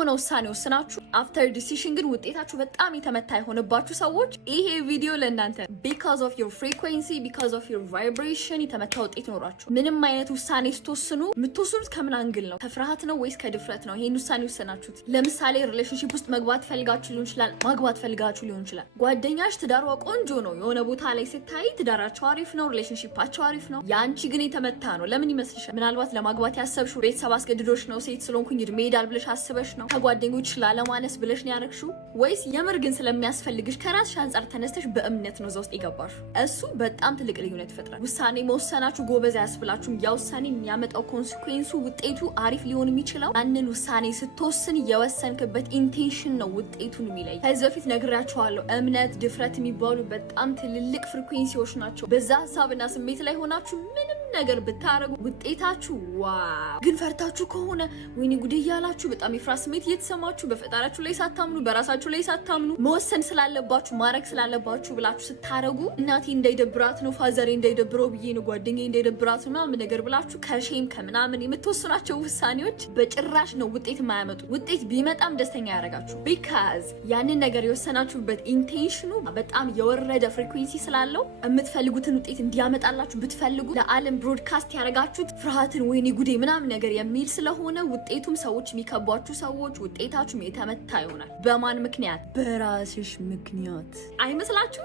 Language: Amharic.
የሆነ ውሳኔ ወስናችሁ after decision ግን ውጤታችሁ በጣም የተመታ የሆነባችሁ ሰዎች ይሄ ቪዲዮ ለእናንተ because of your frequency because of your vibration የተመታ ውጤት ኖራችሁ ምንም አይነት ውሳኔ ስትወስኑ የምትወስኑት ከምን አንግል ነው? ከፍርሃት ነው ወይስ ከድፍረት ነው? ይሄን ውሳኔ ወሰናችሁት? ለምሳሌ ሪሌሽንሺፕ ውስጥ መግባት ፈልጋችሁ ሊሆን ይችላል፣ ማግባት ፈልጋችሁ ሊሆን ይችላል። ጓደኛሽ ትዳሯ ቆንጆ ነው፣ የሆነ ቦታ ላይ ስታይ ትዳራቸው አሪፍ ነው፣ ሪሌሽንሺፓቸው አሪፍ ነው። ያንቺ ግን የተመታ ነው። ለምን ይመስልሻል? ምናልባት ለማግባት ያሰብሽው ቤተሰብ አስገድዶሽ ነው፣ ሴት ስለሆንኩኝ እድሜ ሄዳል ብለሽ አስበሽ ነው፣ ከጓደኞች ላለማነስ ብለሽ ነው ያረግሽው፣ ወይስ የምር ግን ስለሚያስፈልግሽ ከራስሽ አንጻር ተነስተሽ በእምነት ነው እዛ ውስጥ የገባሽው? እሱ በጣም ትልቅ ልዩነት ይፈጥራል። ውሳኔ መወሰናችሁ ጎበዝ ያስብላችሁም። ያ ውሳኔ የሚያመጣው ኮንሲኩዌንሱ ውጤቱ አሪፍ ሊሆን የሚችለው ያንን ውሳኔ ስትወስን የወሰንክበት ኢንቴንሽን ነው ውጤቱን የሚለይ። ከዚህ በፊት ነግራችኋለሁ። እምነት፣ ድፍረት የሚባሉ በጣም ትልልቅ ፍሪኩዌንሲዎች ናቸው። በዛ ሀሳብና ስሜት ላይ ሆናችሁ ምንም ነገር ብታረጉ ውጤታችሁ ዋው። ግን ፈርታችሁ ከሆነ ወይኔ ጉዴ እያላችሁ በጣም የፍርሃት ስሜት እየተሰማችሁ በፈጣራችሁ ላይ ሳታምኑ በራሳችሁ ላይ ሳታምኑ መወሰን ስላለባችሁ ማድረግ ስላለባችሁ ብላችሁ ስታረጉ እናቴ እንዳይደብራት ነው፣ ፋዘሬ እንዳይደብረው ብዬ ነው፣ ጓደኛዬ እንዳይደብራት ነው ምናምን ነገር ብላችሁ ከሼም ከምናምን የምትወስኗቸው ውሳኔዎች በጭራሽ ነው ውጤት የማያመጡ። ውጤት ቢመጣም ደስተኛ ያደርጋችሁ ቢካዝ ያንን ነገር የወሰናችሁበት ኢንቴንሽኑ በጣም የወረደ ፍሪኩዌንሲ ስላለው የምትፈልጉትን ውጤት እንዲያመጣላችሁ ብትፈልጉ ለዓለም ብሮድካስት ያደረጋችሁት ፍርሃትን ወይኔ ጉዴ ምናምን ነገር የሚል ስለሆነ ውጤቱም ሰዎች የሚከቧችሁ ሰዎች ውጤታችሁም የተመታ ይሆናል። በማን ምክንያት? በራስሽ ምክንያት አይመስላችሁ?